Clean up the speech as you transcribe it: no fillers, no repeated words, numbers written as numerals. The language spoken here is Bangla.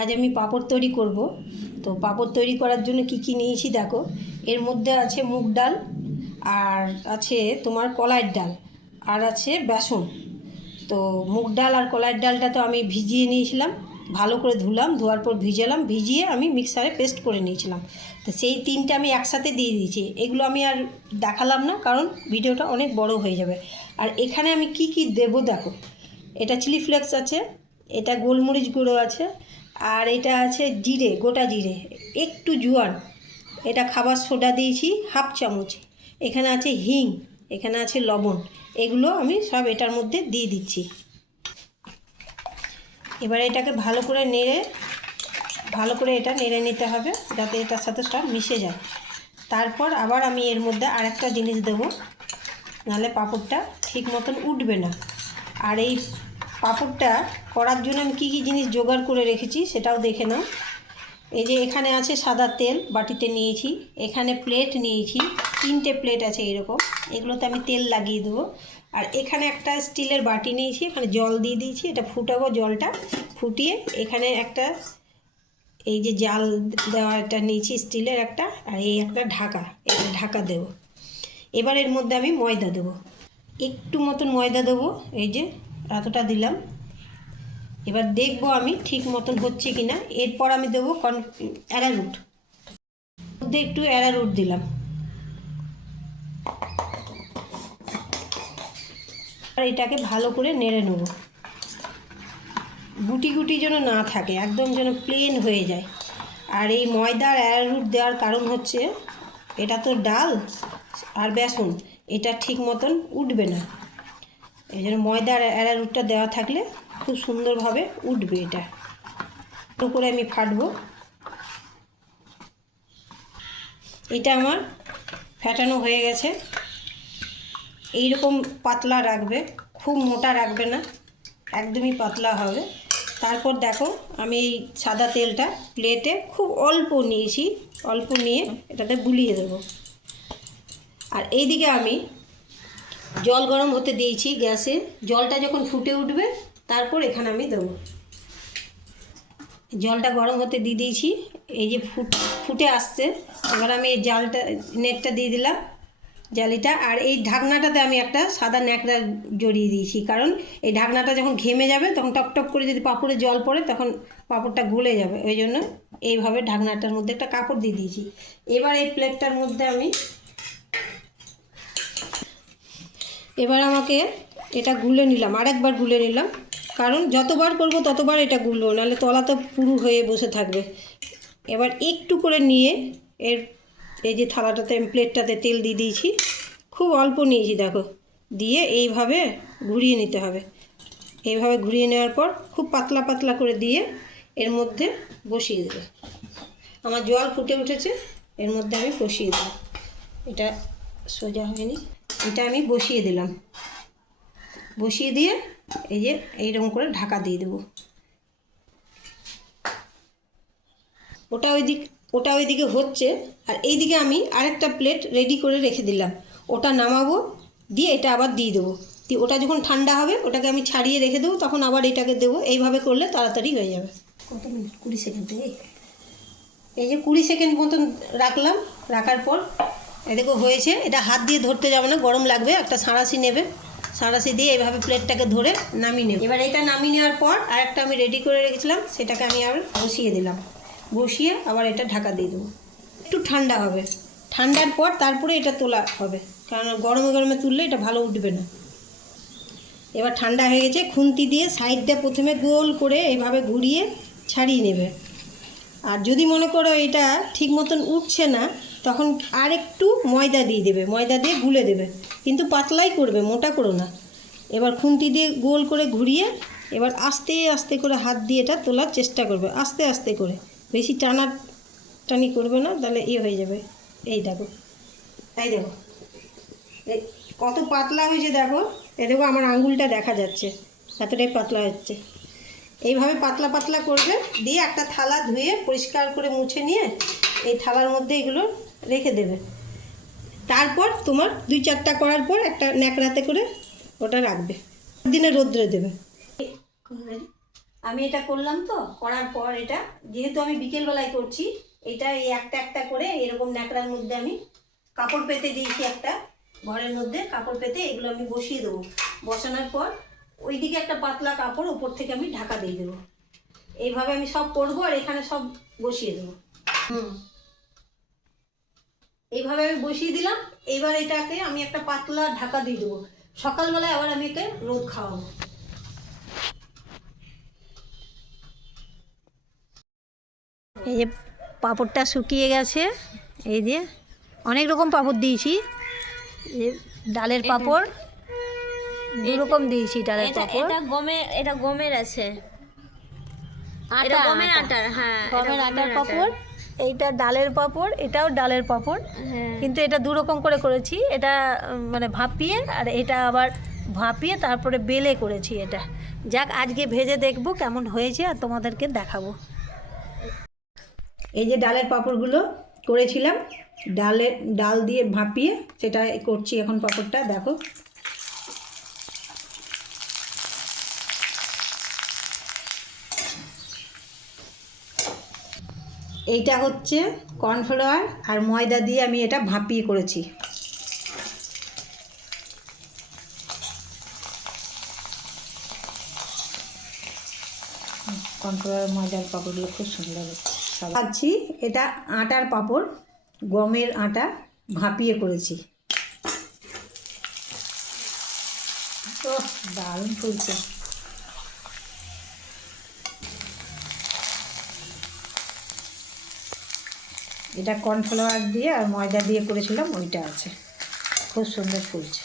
আজ আমি পাঁপড় তৈরি করব। তো পাঁপড় তৈরি করার জন্য কি কি নিয়েছি দেখো। এর মধ্যে আছে মুগ ডাল, আর আছে তোমার কলাইয়ের ডাল, আর আছে বেসন। তো মুগ ডাল আর কলাইয়ের ডালটা তো আমি ভিজিয়ে নিয়েছিলাম, ভালো করে ধুলাম, ধোয়ার পর ভিজালাম, ভিজিয়ে আমি মিক্সারে পেস্ট করে নিয়েছিলাম। তো সেই তিনটে আমি একসাথে দিয়ে দিয়েছি। এগুলো আমি আর দেখালাম না, কারণ ভিডিওটা অনেক বড় হয়ে যাবে। আর এখানে আমি কি কি দেবো দেখো। এটা চিলি ফ্লেক্স আছে, এটা গোলমরিচ গুঁড়ো আছে, আর এটা আছে জিরে, গোটা জিরে, একটু জোয়ান, এটা খাবার সোডা দিয়েছি হাফ চামচ, এখানে আছে হিং, এখানে আছে লবণ। এগুলো আমি সব এটার মধ্যে দিয়ে দিচ্ছি। এবার এটাকে ভালো করে এটা নেড়ে নিতে হবে, যাতে এটার সাথে সব মিশে যায়। তারপর আবার আমি এর মধ্যে আরেকটা জিনিস দেবো, নাহলে পাঁপড়টা ঠিক মতন উঠবে না। আর এই পাঁপড়টা করার জন্য আমি কী কী জিনিস জোগাড় করে রেখেছি সেটাও দেখে নাও। এই যে এখানে আছে সাদা তেল, বাটিতে নিয়েছি। এখানে প্লেট নিয়েছি, 3টে প্লেট আছে এরকম, এগুলোতে আমি তেল লাগিয়ে দেবো। আর এখানে একটা স্টিলের বাটি নিয়েছি, এখানে জল দিয়ে দিয়েছি, এটা ফুটাবো। জলটা ফুটিয়ে এখানে একটা এই যে জাল দেওয়া একটা নিয়েছি স্টিলের একটা, আর এই একটা ঢাকা, এটা ঢাকা দেবো। এবার এর মধ্যে আমি ময়দা দেবো, একটু মতন ময়দা দেবো, এই যে এতটা দিলাম। এবার দেখবো আমি ঠিক মতন হচ্ছে কি না। এরপর আমি দেবো অ্যারারুট, মধ্যে একটু অ্যারারুট দিলাম। আর এটাকে ভালো করে নেড়ে নেব, গুটি গুটি যেন না থাকে, একদম যেন প্লেন হয়ে যায়। আর এই ময়দা আর অ্যারারুট দেওয়ার কারণ হচ্ছে, এটা তো ডাল আর বেসন, এটা ঠিক মতন উঠবে না। এই জন্য ময়দা আর অ্যারারুটটা দেওয়া থাকলে খুব সুন্দরভাবে উঠবে। এটা ভালো করে আমি ফাটবো। এটা আমার ফ্যাটানো হয়ে গেছে। এই রকম পাতলা রাখবে, খুব মোটা রাখবে না, একদমই পাতলা হবে। তারপর দেখো আমি এই সাদা তেলটা প্লেটে খুব অল্প নিয়েছি, অল্প নিয়ে এটাতে বুলিয়ে দেবো। আর এইদিকে আমি জল গরম হতে দিয়েছি গ্যাসে। জলটা যখন ফুটে উঠবে তারপর এখানে আমি দেবো। জলটা গরম হতে দিয়ে দিয়েছি, এই যে ফুটে আসছে। এবার আমি এই নেটটা দিয়ে দিলাম, জালিটা। আর এই ঢাকনাটাতে আমি একটা সাদা ন্যাকড়া জড়িয়ে দিয়েছি, কারণ এই ঢাকনাটা যখন ঘেমে যাবে তখন টপ টপ করে যদি পাঁপড়ে জল পড়ে তখন পাঁপড়টা গলে যাবে, ওই জন্য এইভাবে ঢাকনাটার মধ্যে একটা কাপড় দিয়ে দিয়েছি। এবার এই প্লেটটার মধ্যে এবার আমাকে এটা গুলে নিলাম, আরেকবার গুলে নিলাম, কারণ যতবার করব ততবার এটা গুলবো, নাহলে তলা তো পুরু হয়ে বসে থাকবে। এবার একটু করে নিয়ে এই যে থালাটাতে আমি প্লেটটাতে তেল দিয়ে দিয়েছি, খুব অল্প নিয়েছি দেখো, দিয়ে এইভাবে ঘুরিয়ে নিতে হবে। এইভাবে ঘুরিয়ে নেওয়ার পর খুব পাতলা পাতলা করে দিয়ে এর মধ্যে বসিয়ে দেবে। আমার জল ফুটে উঠেছে, এর মধ্যে আমি বসিয়ে দেব। এটা সোজা হয়নি, এটা আমি বসিয়ে দিলাম। বসিয়ে দিয়ে এই যে এইরকম করে ঢাকা দিয়ে দেবো। ওটা ওইদিকে হচ্ছে, আর এইদিকে আমি আরেকটা প্লেট রেডি করে রেখে দিলাম। ওটা নামাবো, দিয়ে এটা আবার দিয়ে দেবো। দিয়ে ওটা যখন ঠান্ডা হবে ওটাকে আমি ছাড়িয়ে রেখে দেবো, তখন আবার এটাকে দেবো। এইভাবে করলে তাড়াতাড়ি হয়ে যাবে। কত মিনিট? 20 সেকেন্ড থেকে এই যে 20 সেকেন্ড মতন রাখলাম। রাখার পর এদিকে হয়েছে। এটা হাত দিয়ে ধরতে যাবে না, গরম লাগবে। একটা সাঁড়াশি নেবে, সাঁড়াশি দিয়ে এইভাবে প্লেটটাকে ধরে নামিয়ে নেবে। এবার এটা নামিয়ে নেওয়ার পর আরেকটা আমি রেডি করে রেখেছিলাম, সেটাকে আমি আবার বসিয়ে দিলাম। বসিয়ে আবার এটা ঢাকা দিয়ে দেবো। একটু ঠান্ডা হবে, ঠান্ডার পর তারপরে এটা তোলা হবে, কারণ গরমে গরমে তুললে এটা ভালো উঠবে না। এবার ঠান্ডা হয়ে গেছে, খুন্তি দিয়ে সাইডটা প্রথমে গোল করে এইভাবে ঘুরিয়ে ছাড়িয়ে নেবে। আর যদি মনে করো এটা ঠিক মতন উঠছে না, তখন আর একটু ময়দা দিয়ে দেবে, ময়দা দিয়ে গুলে দেবে, কিন্তু পাতলাই করবে, মোটা করো না। এবার খুন্তি দিয়ে গোল করে ঘুরিয়ে এবার আস্তে আস্তে করে হাত দিয়ে এটা তোলার চেষ্টা করবে, আস্তে আস্তে করে, বেশি টানাটানি করবে না, তাহলে হয়ে যাবে। এই দেখো, এই দেখো কত পাতলা হয়েছে দেখো। এই দেখো আমার আঙুলটা দেখা যাচ্ছে, এতটাই পাতলা হচ্ছে। এইভাবে পাতলা পাতলা করবে, দিয়ে একটা থালা ধুয়ে পরিষ্কার করে মুছে নিয়ে এই থালার মধ্যে এগুলো রেখে দেবে। তারপর তোমার 2-4টা করার পর একটা ন্যাকড়াতে করে ওটা রাখবে, দিনে রোদ্রে দেবে। আমি এটা করলাম, তো করার পর এটা যেহেতু আমি বিকেলবেলায় করছি, এটা এই একটা একটা করে এরকম ন্যাকড়ার মধ্যে আমি কাপড় পেতে দিয়েছি, একটা ঘরের মধ্যে কাপড় পেতে এগুলো আমি বসিয়ে দেবো। বসানোর পর ওইদিকে একটা পাতলা কাপড় উপর থেকে আমি ঢাকা দিয়ে দেবো। এইভাবে আমি সব করবো আর এখানে সব বসিয়ে দেবো। এইভাবে আমি বসিয়ে দিলাম। এবার এটাকে আমি একটা পাতলা ঢাকা দিয়ে দেবো। সকালবেলায় আবার আমি একে রোদ খাওয়াবো। এই যে পাঁপড়টা শুকিয়ে গেছে, এই যে অনেক রকম পাঁপড় দিয়েছি, ডালের পাঁপড় দু রকম দিয়েছি। ডালের পাঁপড় এটা গমের আছে, এটা গমের আটার, হ্যাঁ গমের আটার পাঁপড়। এইটা ডালের পাঁপড়, এটাও ডালের পাঁপড়, কিন্তু এটা দু রকম করে করেছি। এটা মানে ভাপিয়ে, আর এটা আবার ভাপিয়ে তারপরে বেলে করেছি। এটা যাক, আজকে ভেজে দেখবো কেমন হয়েছে আর তোমাদেরকে দেখাবো। এই যে ডালের পাঁপড়গুলো করেছিলাম, ডাল দিয়ে ভাপিয়ে সেটা করছি এখন পাঁপড়টা, দেখো। এইটা হচ্ছে কর্নফ্লাওয়ার আর ময়দা দিয়ে আমি এটা ভাপিয়ে করেছি। কর্নফ্লাওয়ার ময়দার পাঁপড়গুলো খুব সুন্দর হচ্ছে। খাচ্ছি এটা আটার পাঁপড়, গমের আটা ভাপিয়ে করেছি। তো দারুণ ফুলছে। এটা কর্নফ্লাওয়ার দিয়ে আর ময়দা দিয়ে করেছিলাম, ওইটা আছে, খুব সুন্দর ফুলছে।